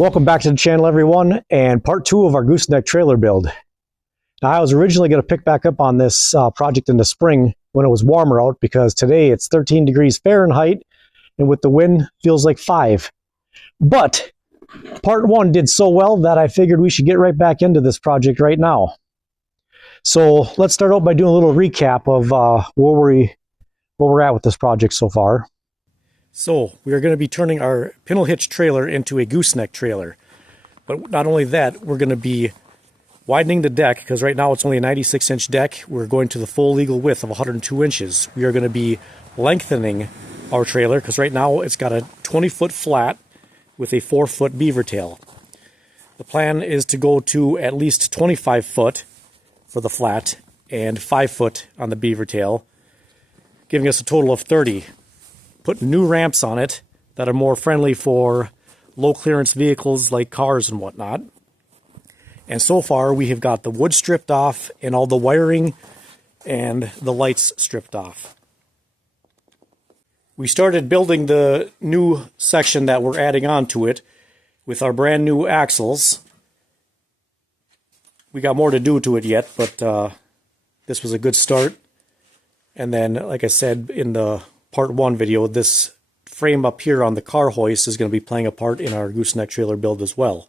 Welcome back to the channel, everyone, and part 2 of our gooseneck trailer build. Now, I was originally going to pick back up on this project in the spring when it was warmer out, because today it's 13 degrees Fahrenheit, and with the wind, feels like 5. But part 1 did so well that I figured we should get right back into this project right now. So let's start out by doing a little recap of where we're at with this project so far. So we are going to be turning our pintle hitch trailer into a gooseneck trailer. But not only that, we're going to be widening the deck, because right now it's only a 96-inch deck. We're going to the full legal width of 102 inches. We are going to be lengthening our trailer, because right now it's got a 20-foot flat with a 4-foot beaver tail. The plan is to go to at least 25 foot for the flat and 5 foot on the beaver tail, giving us a total of 30. Put new ramps on it that are more friendly for low clearance vehicles like cars and whatnot. And so far we have got the wood stripped off and all the wiring and the lights stripped off. We started building the new section that we're adding on to it with our brand new axles. We got more to do to it yet, but this was a good start. And then, like I said in the part 1 video, this frame up here on the car hoist is going to be playing a part in our gooseneck trailer build as well.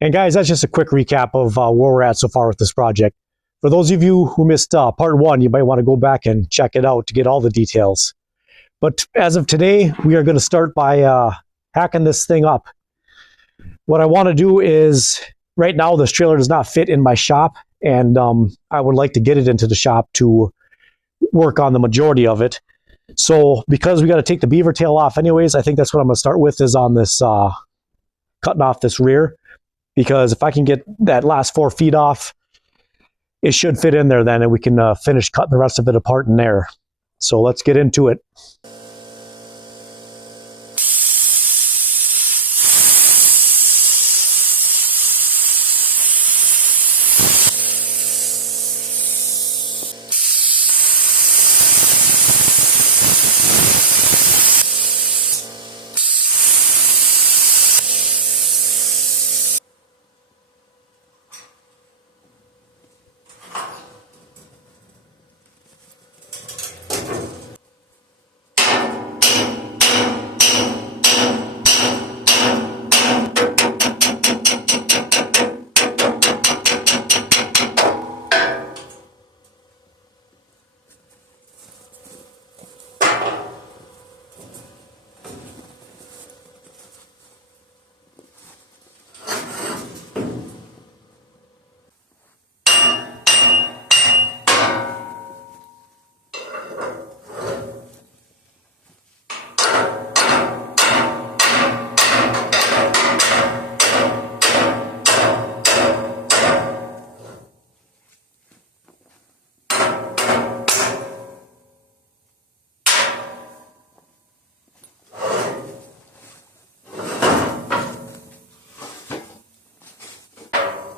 And guys, that's just a quick recap of where we're at so far with this project. For those of you who missed part 1, you might want to go back and check it out to get all the details. But as of today, we are going to start by hacking this thing up. What I want to do is, right now this trailer does not fit in my shop, and I would like to get it into the shop to work on the majority of it. So because we got to take the beaver tail off anyways, I think that's what I'm going to start with, is on this cutting off this rear, because if I can get that last 4 feet off, it should fit in there then, and we can finish cutting the rest of it apart in there. So let's get into it.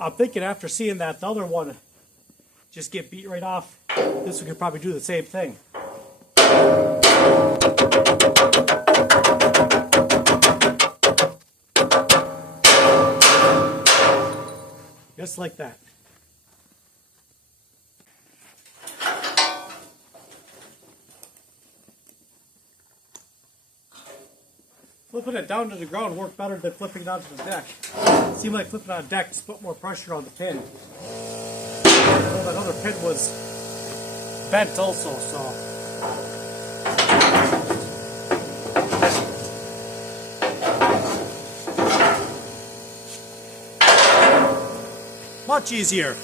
I'm thinking after seeing that the other one just get beat right off, this one could probably do the same thing. Just like that. Flipping it down to the ground worked better than flipping it onto the deck. It seemed like flipping on a deck just put more pressure on the pin. Well, that other pin was bent also, so. Much easier.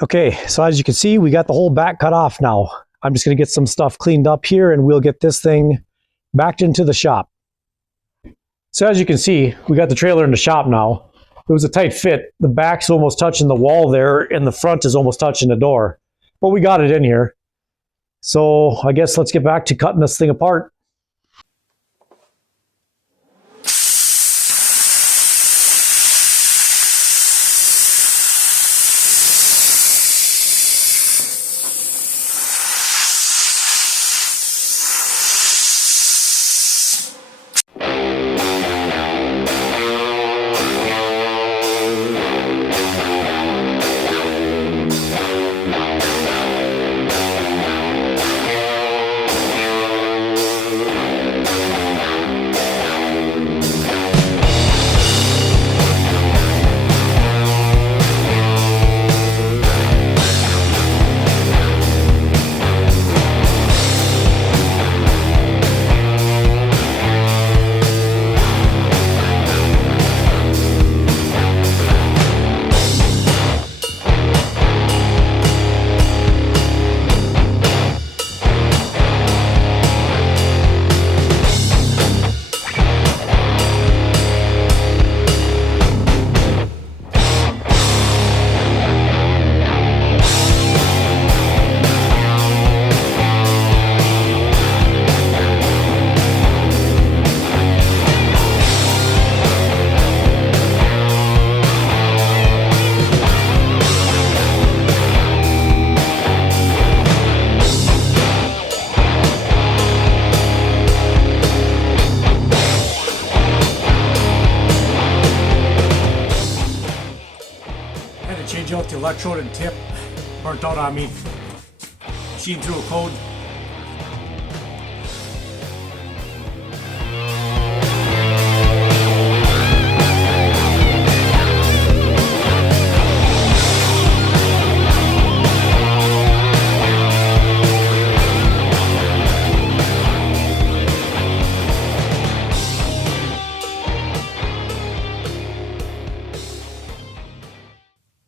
Okay, so as you can see, we got the whole back cut off now. I'm just going to get some stuff cleaned up here and we'll get this thing backed into the shop. So as you can see, we got the trailer in the shop now. It was a tight fit. The back's almost touching the wall there and the front is almost touching the door. But we got it in here. So I guess let's get back to cutting this thing apart. Change out the electrode and tip, burnt out on me. Machine through a code.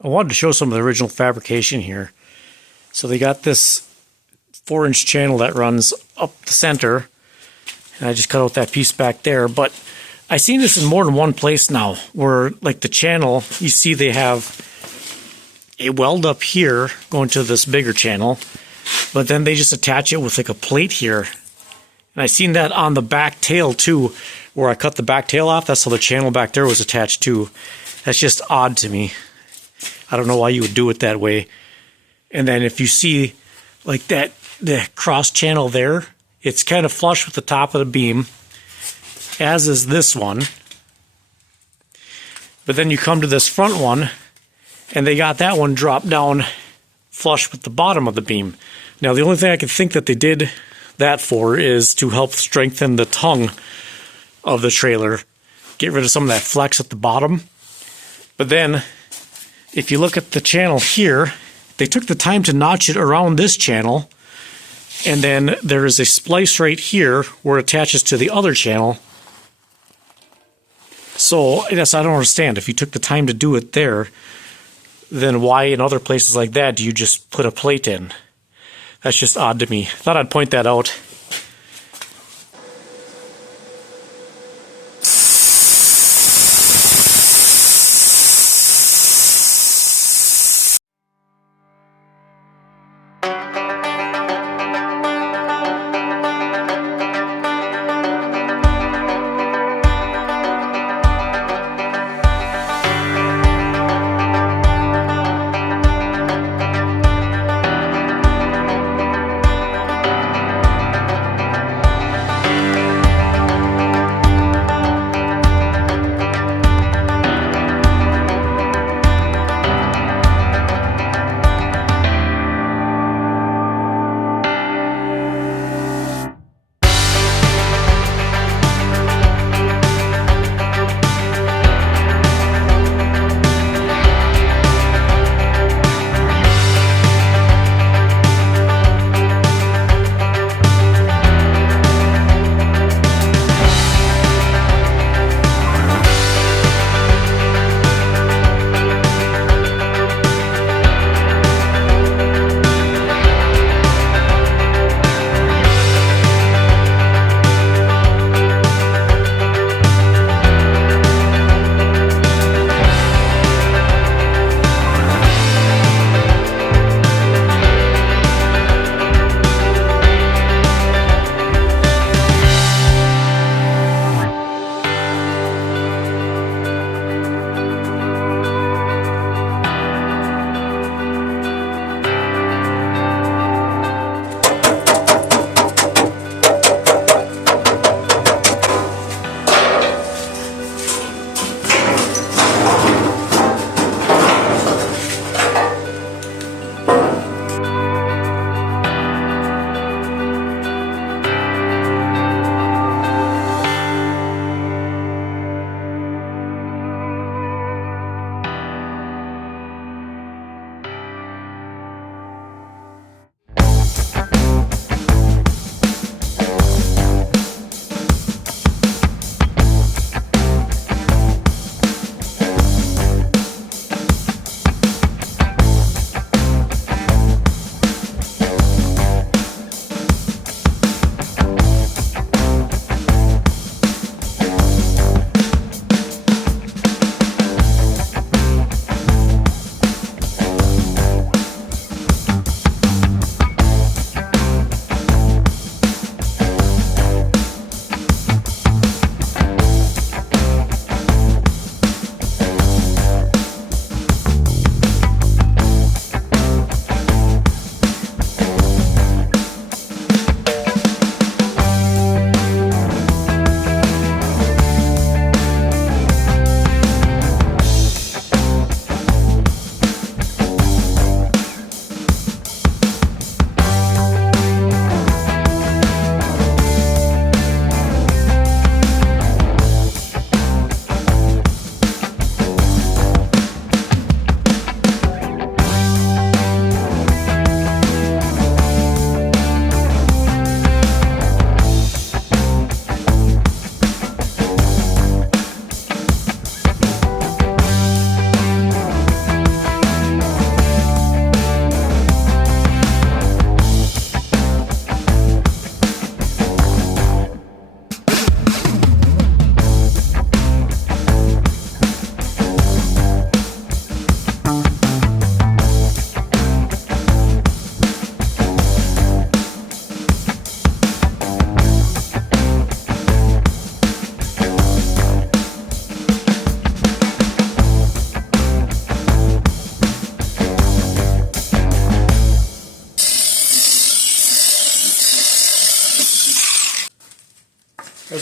I wanted to show some of the original fabrication here. So they got this 4-inch channel that runs up the center, and I just cut out that piece back there. But I've seen this in more than one place now, where like the channel, you see they have a weld up here going to this bigger channel, but then they just attach it with like a plate here. And I've seen that on the back tail too, where I cut the back tail off. That's how the channel back there was attached too. That's just odd to me. I don't know why you would do it that way. And then if you see like that, the cross channel there, it's kind of flush with the top of the beam, as is this one. But then you come to this front one, and they got that one dropped down flush with the bottom of the beam. Now, the only thing I can think that they did that for is to help strengthen the tongue of the trailer, get rid of some of that flex at the bottom. But then, if you look at the channel here, they took the time to notch it around this channel, and then there is a splice right here where it attaches to the other channel. So, yes, I don't understand. If you took the time to do it there, then why in other places like that do you just put a plate in? That's just odd to me. Thought I'd point that out.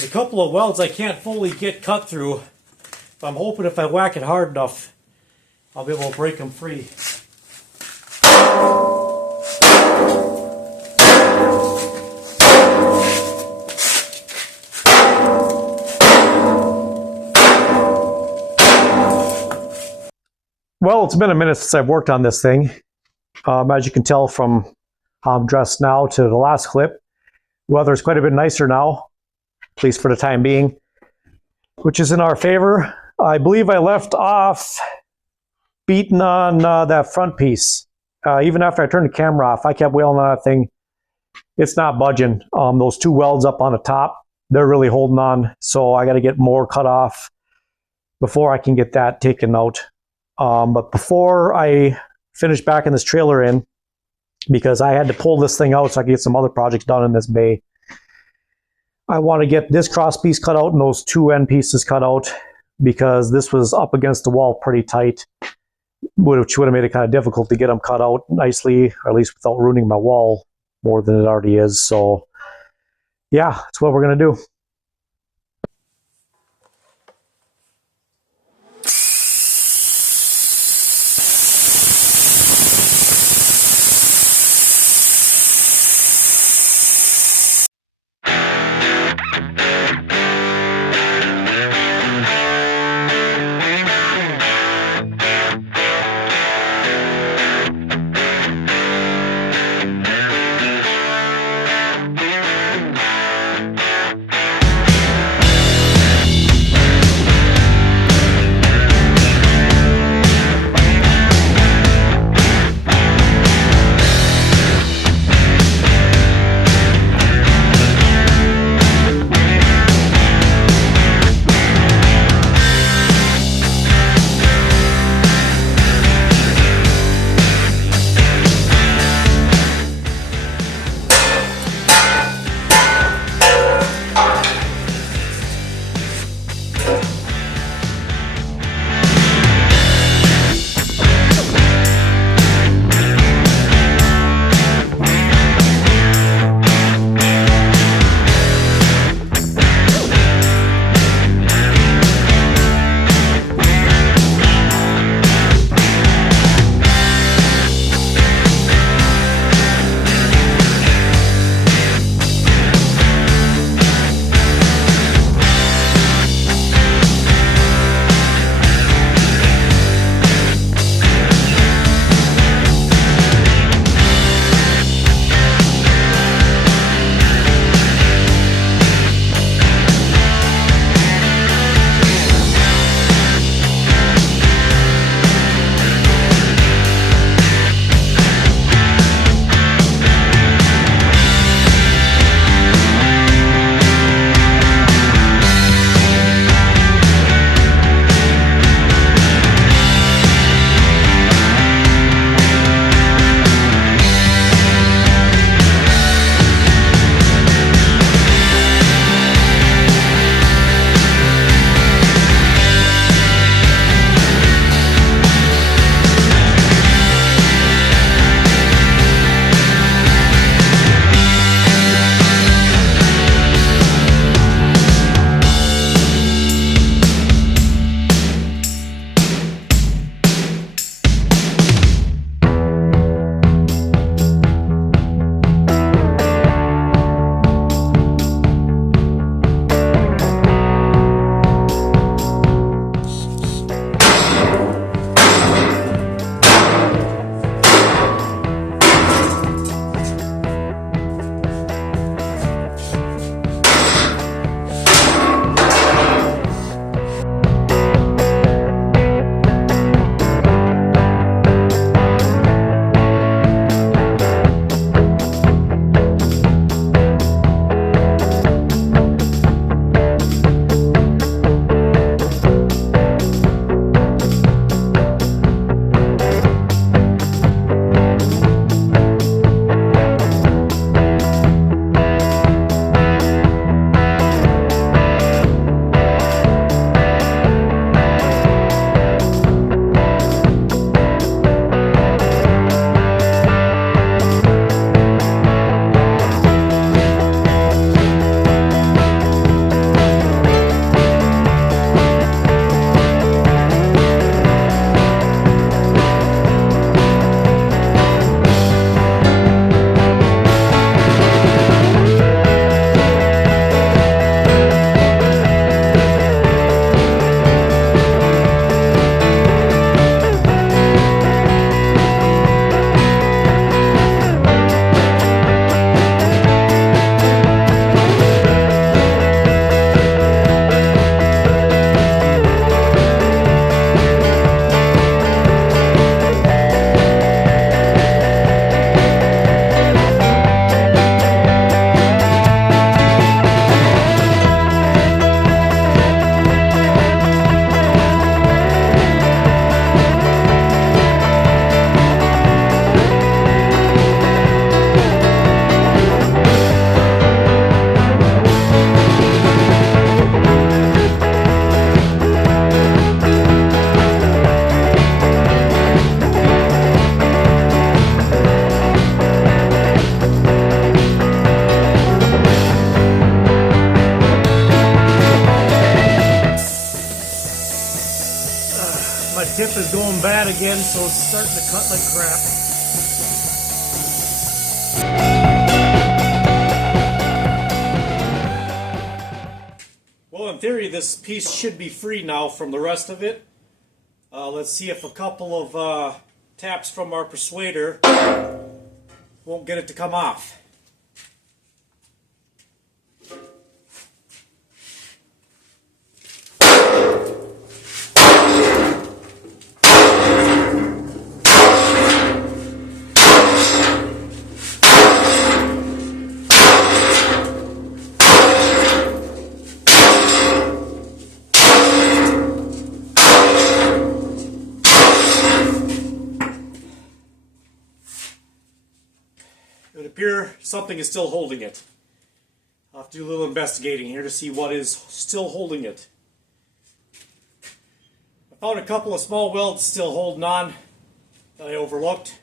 a couple of welds I can't fully get cut through. But I'm hoping if I whack it hard enough, I'll be able to break them free. Well, it's been a minute since I've worked on this thing. As you can tell from how I'm dressed now to the last clip, weather is quite a bit nicer now, at least for the time being, which is in our favor. I believe I left off beating on that front piece. Even after I turned the camera off, I kept wailing on that thing. It's not budging. Those two welds up on the top, they're really holding on, so I got to get more cut off before I can get that taken out. But before I finish backing this trailer in, because I had to pull this thing out so I could get some other projects done in this bay, I want to get this cross piece cut out and those two end pieces cut out, because this was up against the wall pretty tight, which would have made it kind of difficult to get them cut out nicely, or at least without ruining my wall more than it already is. So yeah, that's what we're going to do. is going bad again, so it's starting to cut like crap. Well, in theory, this piece should be free now from the rest of it. Let's see if a couple of taps from our persuader won't get it to come off. It would appear something is still holding it. I'll have to do a little investigating here to see what is still holding it. I found a couple of small welds still holding on that I overlooked.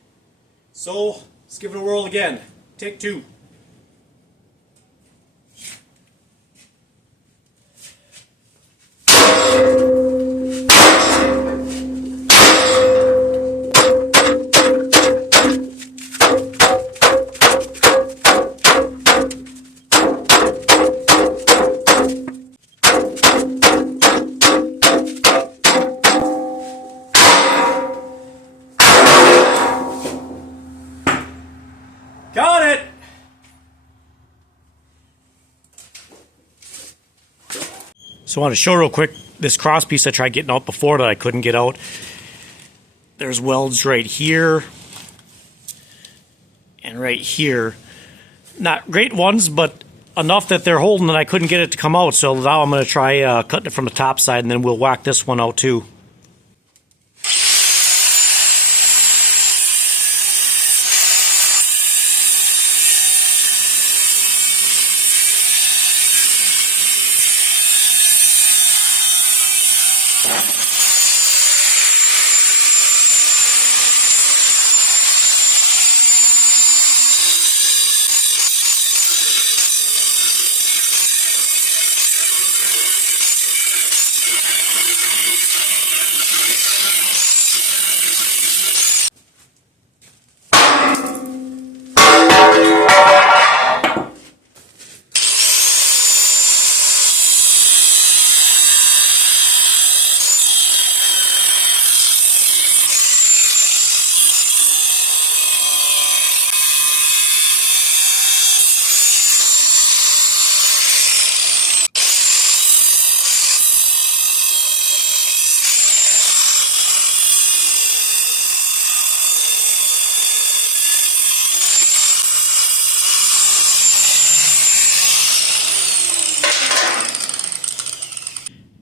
So, let's give it a whirl again. Take two. Got it! So I want to show real quick this cross piece I tried getting out before that I couldn't get out. There's welds right here and right here. Not great ones, but enough that they're holding that I couldn't get it to come out. So now I'm going to try cutting it from the top side, and then we'll whack this one out too.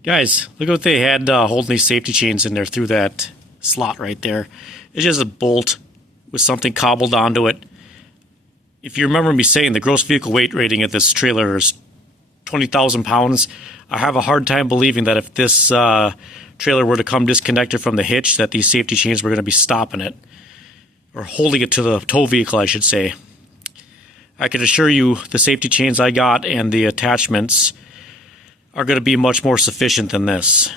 Guys, look what they had holding these safety chains in there through that slot right there. It's just a bolt with something cobbled onto it. If you remember me saying the gross vehicle weight rating of this trailer is 20,000 pounds, I have a hard time believing that if this trailer were to come disconnected from the hitch, that these safety chains were going to be stopping it. Or holding it to the tow vehicle, I should say. I can assure you the safety chains I got and the attachments are going to be much more sufficient than this.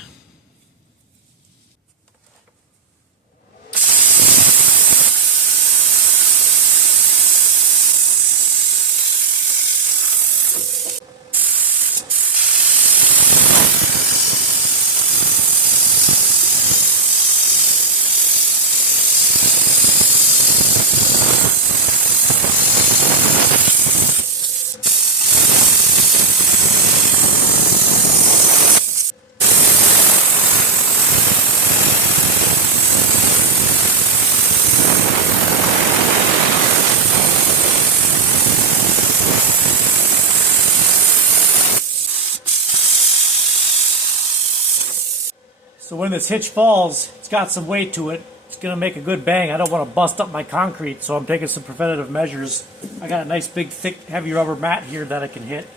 So when this hitch falls, it's got some weight to it. It's going to make a good bang. I don't want to bust up my concrete, so I'm taking some preventative measures. I got a nice big thick heavy rubber mat here that I can hit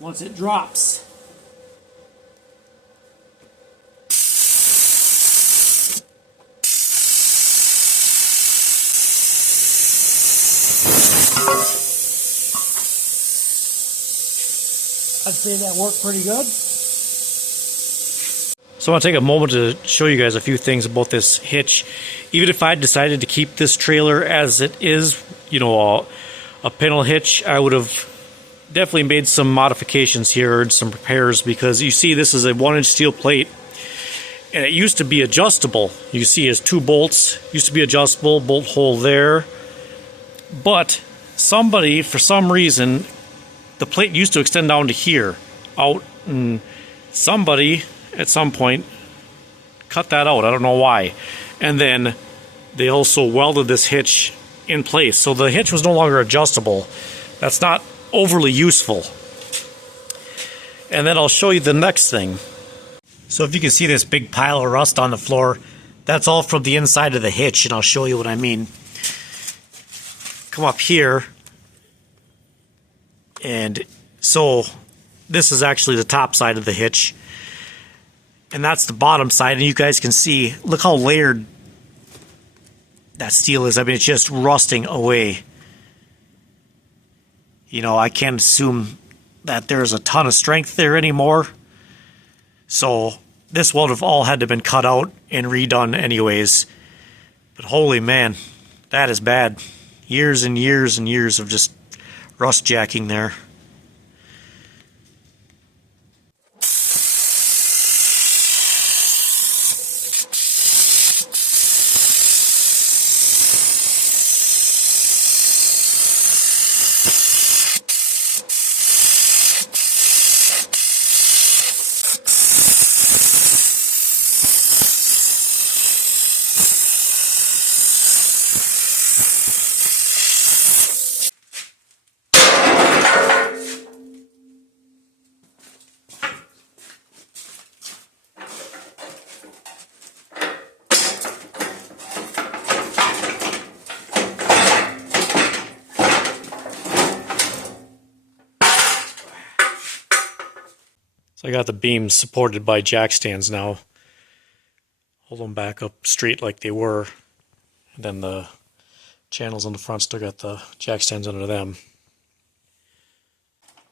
once it drops. I'd say that worked pretty good. So I want to take a moment to show you guys a few things about this hitch. Even if I decided to keep this trailer as it is, you know, a pintle hitch, I would have definitely made some modifications here and some repairs, because you see this is a 1-inch steel plate and it used to be adjustable. You see it's 2 bolts, used to be adjustable, bolt hole there. But somebody, for some reason, the plate used to extend down to here, out, and somebody at some point cut that out. I don't know why. And then they also welded this hitch in place, so the hitch was no longer adjustable. That's not overly useful. And then I'll show you the next thing. So if you can see this big pile of rust on the floor, that's all from the inside of the hitch, and I'll show you what I mean. Come up here, and so this is actually the top side of the hitch, and that's the bottom side, and you guys can see, look how layered that steel is. I mean, it's just rusting away. You know, I can't assume that there's a ton of strength there anymore. So this would have all had to have been cut out and redone anyways. But holy man, that is bad. Years and years and years of just rust jacking there. So I got the beams supported by jack stands now. Hold them back up straight like they were. And then the channels on the front still got the jack stands under them.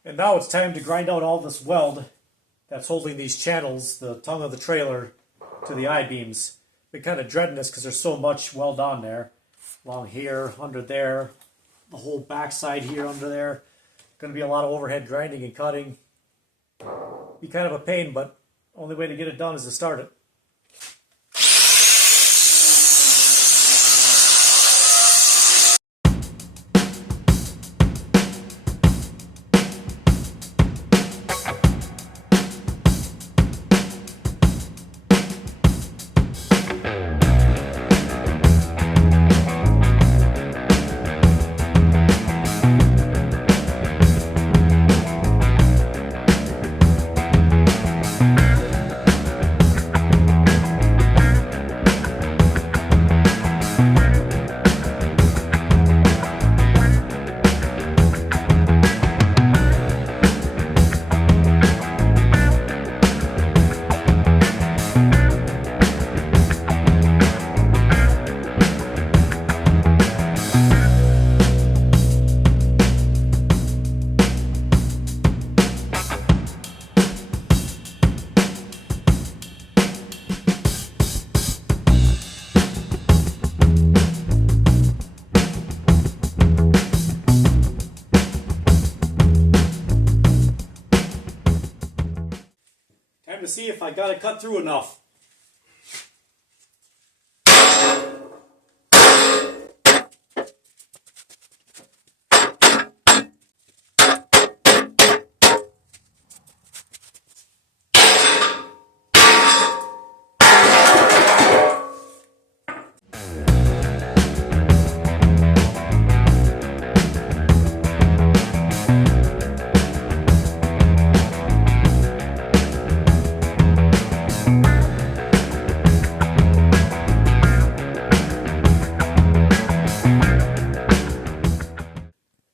And now it's time to grind out all this weld that's holding these channels, the tongue of the trailer, to the I-beams. Been kind of dreading this because there's so much weld on there. Along here, under there, the whole backside here under there. Going to be a lot of overhead grinding and cutting. Be kind of a pain, but only way to get it done is to start it. To see if I got it cut through enough.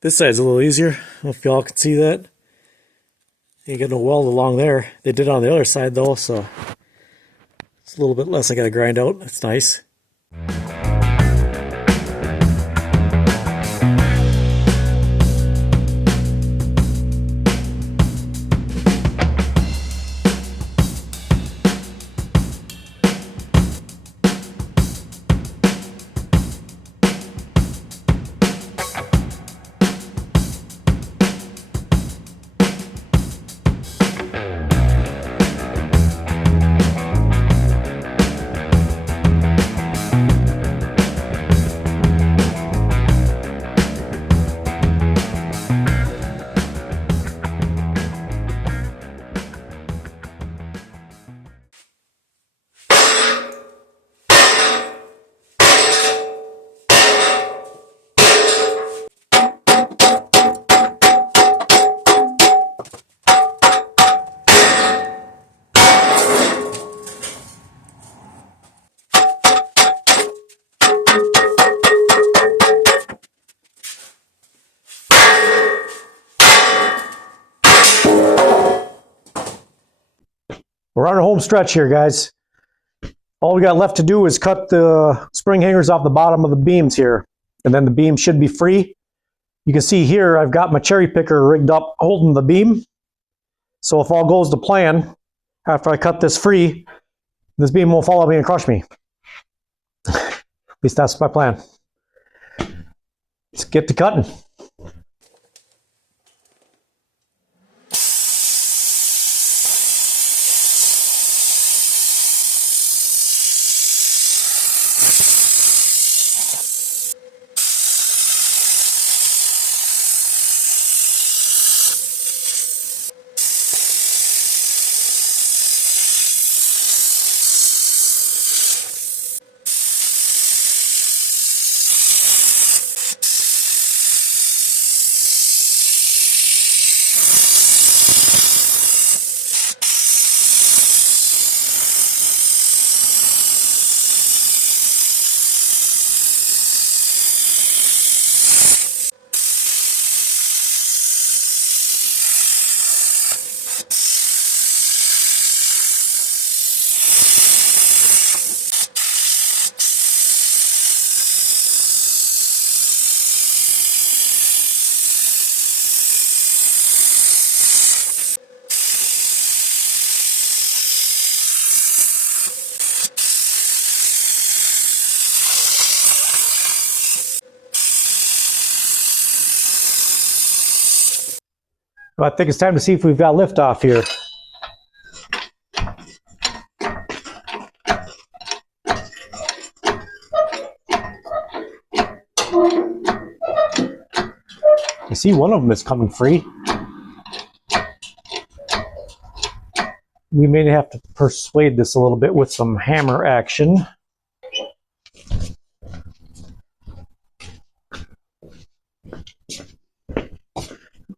This side's a little easier. I don't know if y'all can see that. Ain't got no weld along there. They did on the other side though, so it's a little bit less I gotta grind out. That's nice. We're on a home stretch here, guys. All we got left to do is cut the spring hangers off the bottom of the beams here, and then the beam should be free. You can see here I've got my cherry picker rigged up holding the beam. So if all goes to plan, after I cut this free, this beam won't follow me and crush me. At least that's my plan. Let's get to cutting. But I think it's time to see if we've got lift off here. I see one of them is coming free. We may have to persuade this a little bit with some hammer action.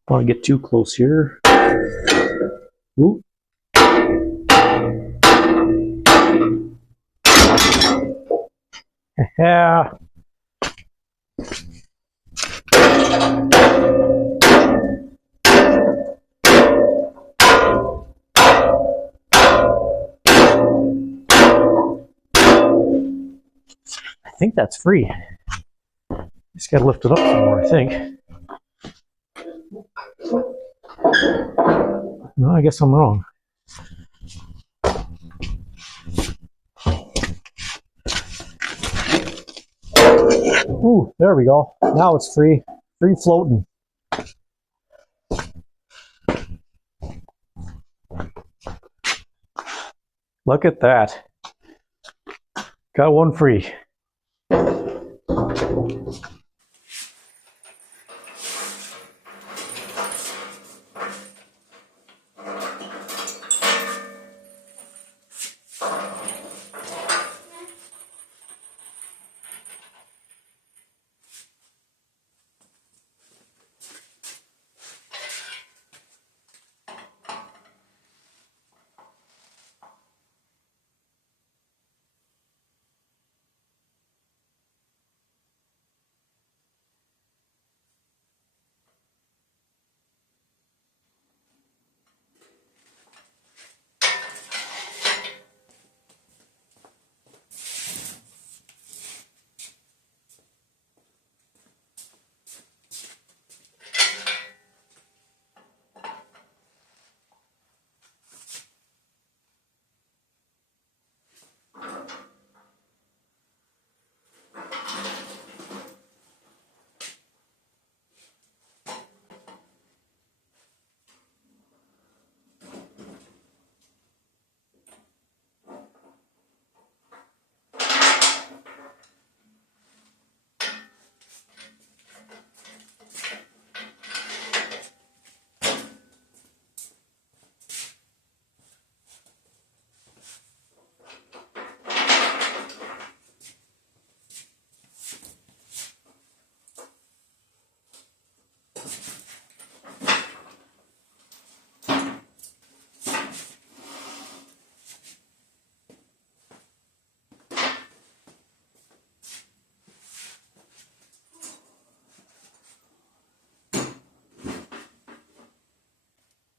Don't want to get too close here. Ooh. Yeah. I think that's free. Just got to lift it up some more, I think. No, I guess I'm wrong. Ooh, there we go. Now it's free. Free floating. Look at that. Got one free.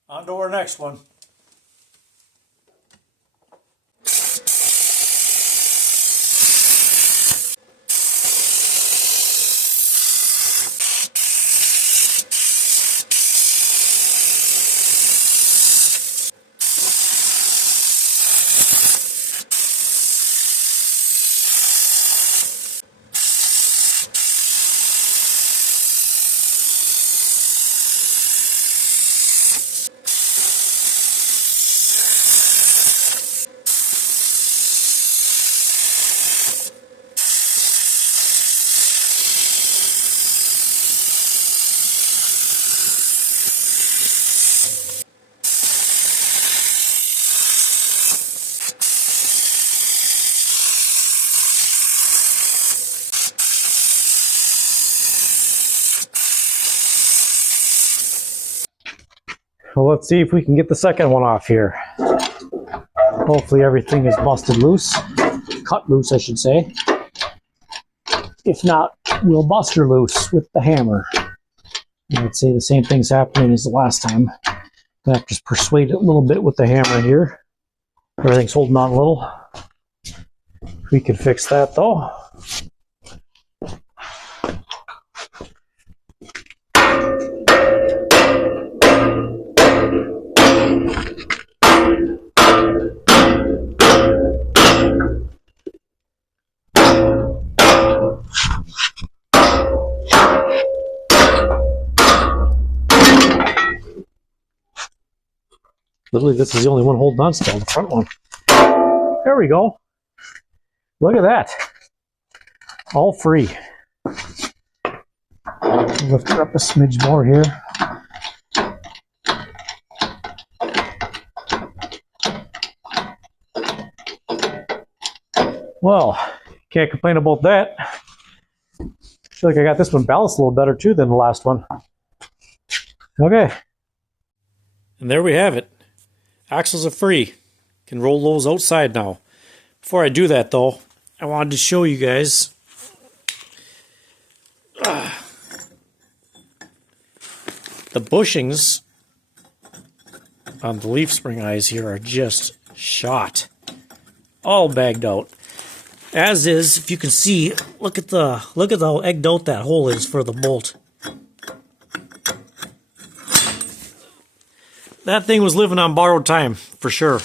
On to our next one. Well, let's see if we can get the second one off here. Hopefully everything is busted loose. Cut loose, I should say. If not, we'll bust her loose with the hammer. And I'd say the same thing's happening as the last time. Gonna have to just persuade it a little bit with the hammer here. Everything's holding on a little. We can fix that though. Literally, this is the only one holding on still, the front one. There we go. Look at that. All free. Lift her up a smidge more here. Well, can't complain about that. I feel like I got this one balanced a little better too than the last one. Okay. And there we have it. Axles are free. Can roll those outside now. Before I do that though, I wanted to show you guys the bushings on the leaf spring eyes here are just shot. All bagged out. As is, if you can see, look at how egged out that hole is for the bolt. That thing was living on borrowed time, for sure.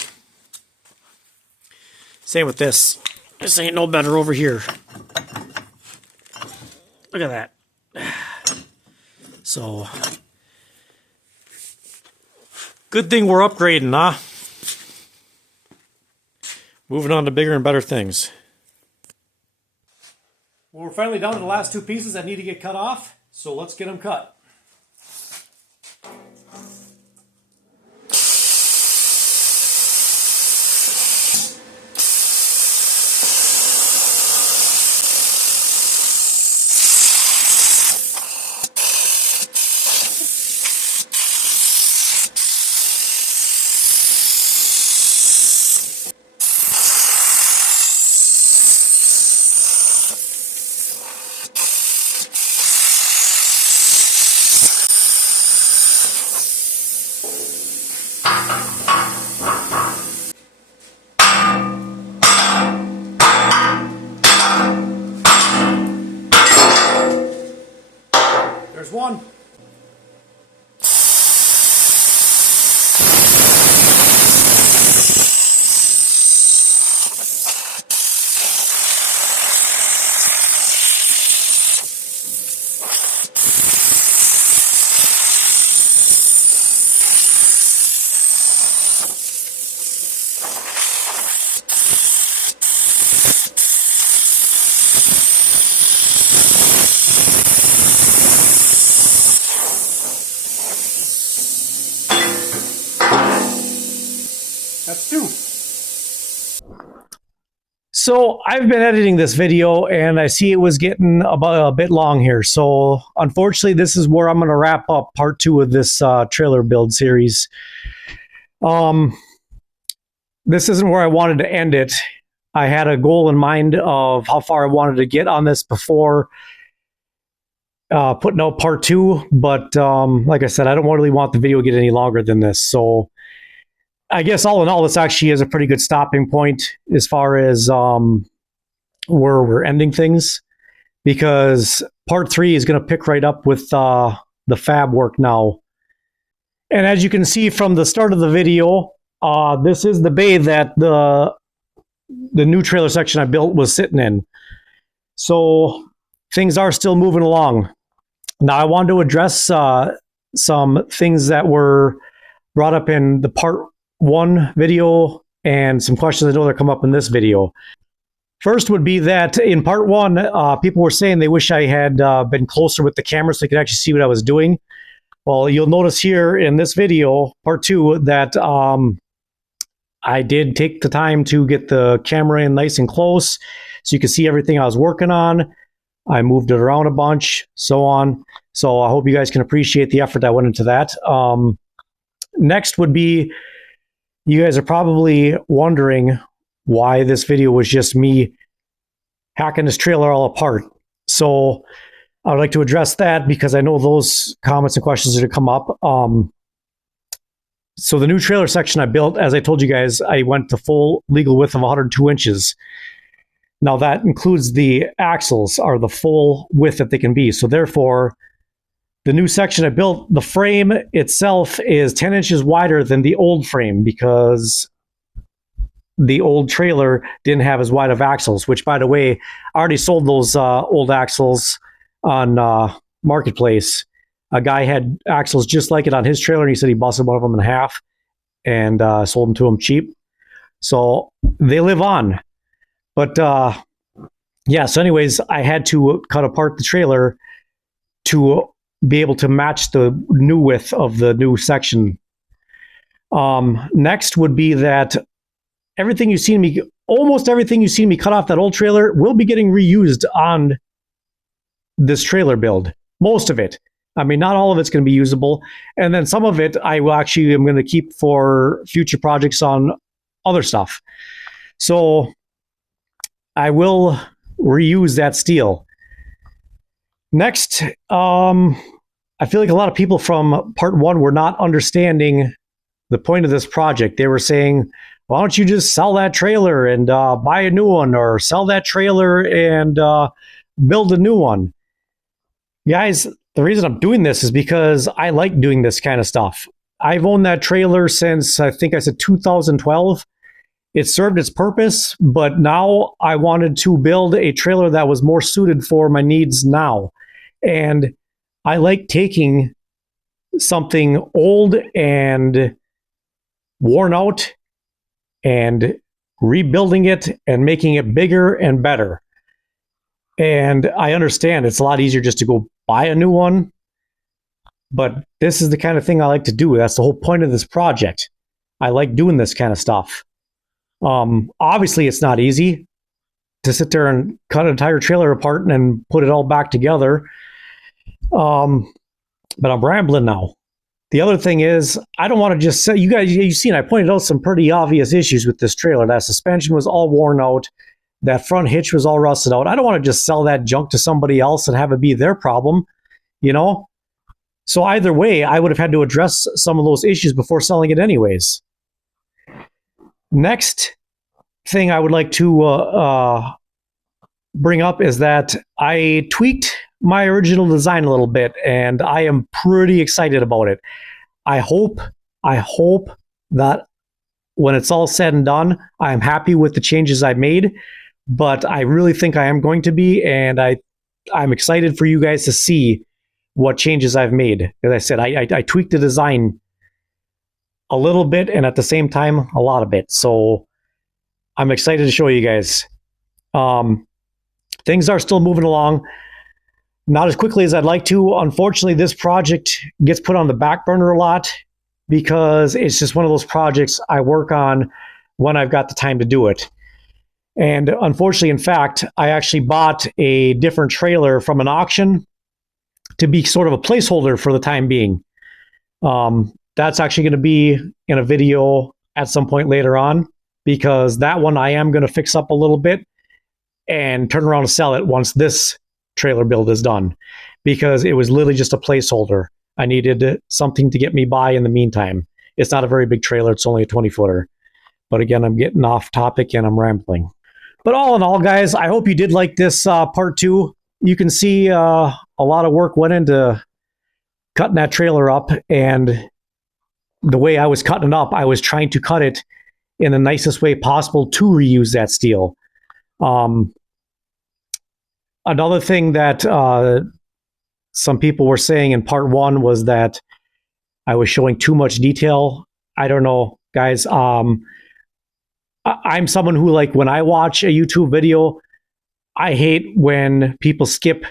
Same with this. This ain't no better over here. Look at that. So, good thing we're upgrading, huh? Moving on to bigger and better things. Well, we're finally down to the last two pieces that need to get cut off, so let's get them cut. There's one. That's two. So I've been editing this video and I see it was getting about a bit long here. So unfortunately, this is where I'm going to wrap up part 2 of this trailer build series. This isn't where I wanted to end it. I had a goal in mind of how far I wanted to get on this before putting out part 2. But like I said, I don't really want the video to get any longer than this. So I guess all in all, this actually is a pretty good stopping point as far as where we're ending things, because part 3 is going to pick right up with the fab work now. And as you can see from the start of the video, this is the bay that the new trailer section I built was sitting in. So things are still moving along. Now I wanted to address some things that were brought up in the part 1 video and some questions I know that come up in this video. First would be that in part 1, people were saying they wish I had been closer with the camera so they could actually see what I was doing. Well, you'll notice here in this video, part 2, that I did take the time to get the camera in nice and close so you can see everything I was working on. I moved it around a bunch, so on. So I hope you guys can appreciate the effort that went into that. Next would be, you guys are probably wondering why this video was just me hacking this trailer all apart. So I would like to address that because I know those comments and questions are going to come up. So the new trailer section I built, as I told you guys, I went to full legal width of 102 inches. Now that includes the axles are the full width that they can be. So therefore, the new section I built, the frame itself is 10 inches wider than the old frame because the old trailer didn't have as wide of axles, which, by the way, I already sold those old axles on Marketplace. A guy had axles just like it on his trailer, and he said he busted one of them in half and sold them to him cheap. So they live on. But yeah, so anyways, I had to cut apart the trailer to be able to match the new width of the new section. Next would be that everything you've seen me, almost everything you've seen me cut off that old trailer will be getting reused on this trailer build. Most of it. I mean, not all of it's going to be usable. And then some of it I will actually am going to keep for future projects on other stuff. So I will reuse that steel. Next, I feel like a lot of people from part one were not understanding the point of this project. They were saying, why don't you just sell that trailer and buy a new one, or sell that trailer and build a new one? Guys, the reason I'm doing this is because I like doing this kind of stuff. I've owned that trailer since, I think I said 2012. It served its purpose, but now I wanted to build a trailer that was more suited for my needs now. And I like taking something old and worn out and rebuilding it and making it bigger and better. And I understand it's a lot easier just to go buy a new one, but this is the kind of thing I like to do. That's the whole point of this project. I like doing this kind of stuff. Obviously, it's not easy to sit there and cut an entire trailer apart and put it all back together. But I'm rambling now. The other thing is, I don't want to just say, you guys, you've seen, I pointed out some pretty obvious issues with this trailer. That suspension was all worn out. That front hitch was all rusted out. I don't want to just sell that junk to somebody else and have it be their problem, you know? So either way, I would have had to address some of those issues before selling it anyways. Next thing I would like to bring up is that I tweaked my original design a little bit, and I am pretty excited about it. I hope that when it's all said and done, I'm happy with the changes I've made, but I really think I am going to be, and I'm excited for you guys to see what changes I've made. As I said, I tweaked the design a little bit, and at the same time, a lot of it. So I'm excited to show you guys. Things are still moving along. Not as quickly as I'd like to. Unfortunately, this project gets put on the back burner a lot because it's just one of those projects I work on when I've got the time to do it. And unfortunately, in fact, I actually bought a different trailer from an auction to be sort of a placeholder for the time being. That's actually going to be in a video at some point later on, because that one I am going to fix up a little bit and turn around and sell it once this trailer build is done, because it was literally just a placeholder. I needed something to get me by in the meantime. It's not a very big trailer. It's only a 20-footer. But again, I'm getting off topic and I'm rambling. But all in all, guys, I hope you did like this part two. You can see a lot of work went into cutting that trailer up, and the way I was cutting it up, I was trying to cut it in the nicest way possible to reuse that steel. Another thing that some people were saying in part one was that I was showing too much detail. I don't know, guys. I'm someone who, like, when I watch a YouTube video, I hate when people skip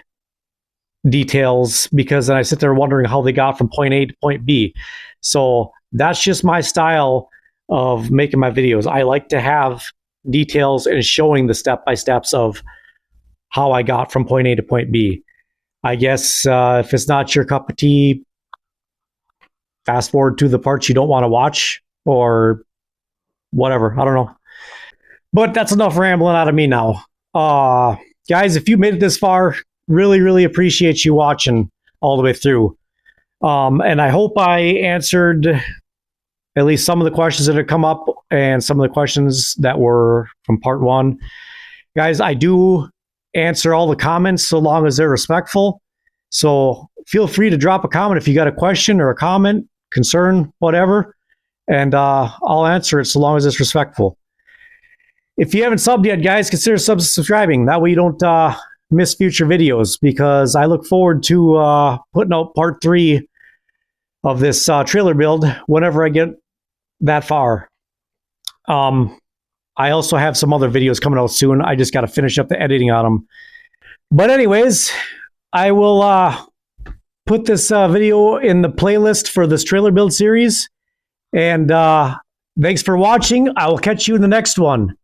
details, because then I sit there wondering how they got from point A to point B. So that's just my style of making my videos. I like to have details and showing the step-by-steps of how I got from point A to point B. I guess if it's not your cup of tea, fast forward to the parts you don't want to watch or whatever. I don't know. But that's enough rambling out of me now. Guys, if you made it this far, really, really appreciate you watching all the way through. And I hope I answered at least some of the questions that have come up and some of the questions that were from part 1. Guys, I do answer all the comments so long as they're respectful. So feel free to drop a comment if you got a question or a comment, concern, whatever, and I'll answer it so long as it's respectful. If you haven't subbed yet, guys, consider subscribing. That way you don't miss future videos, because I look forward to putting out part 3 of this trailer build whenever I get that far. I also have some other videos coming out soon. I just got to finish up the editing on them. But anyways, I will put this video in the playlist for this trailer build series. And thanks for watching. I will catch you in the next one.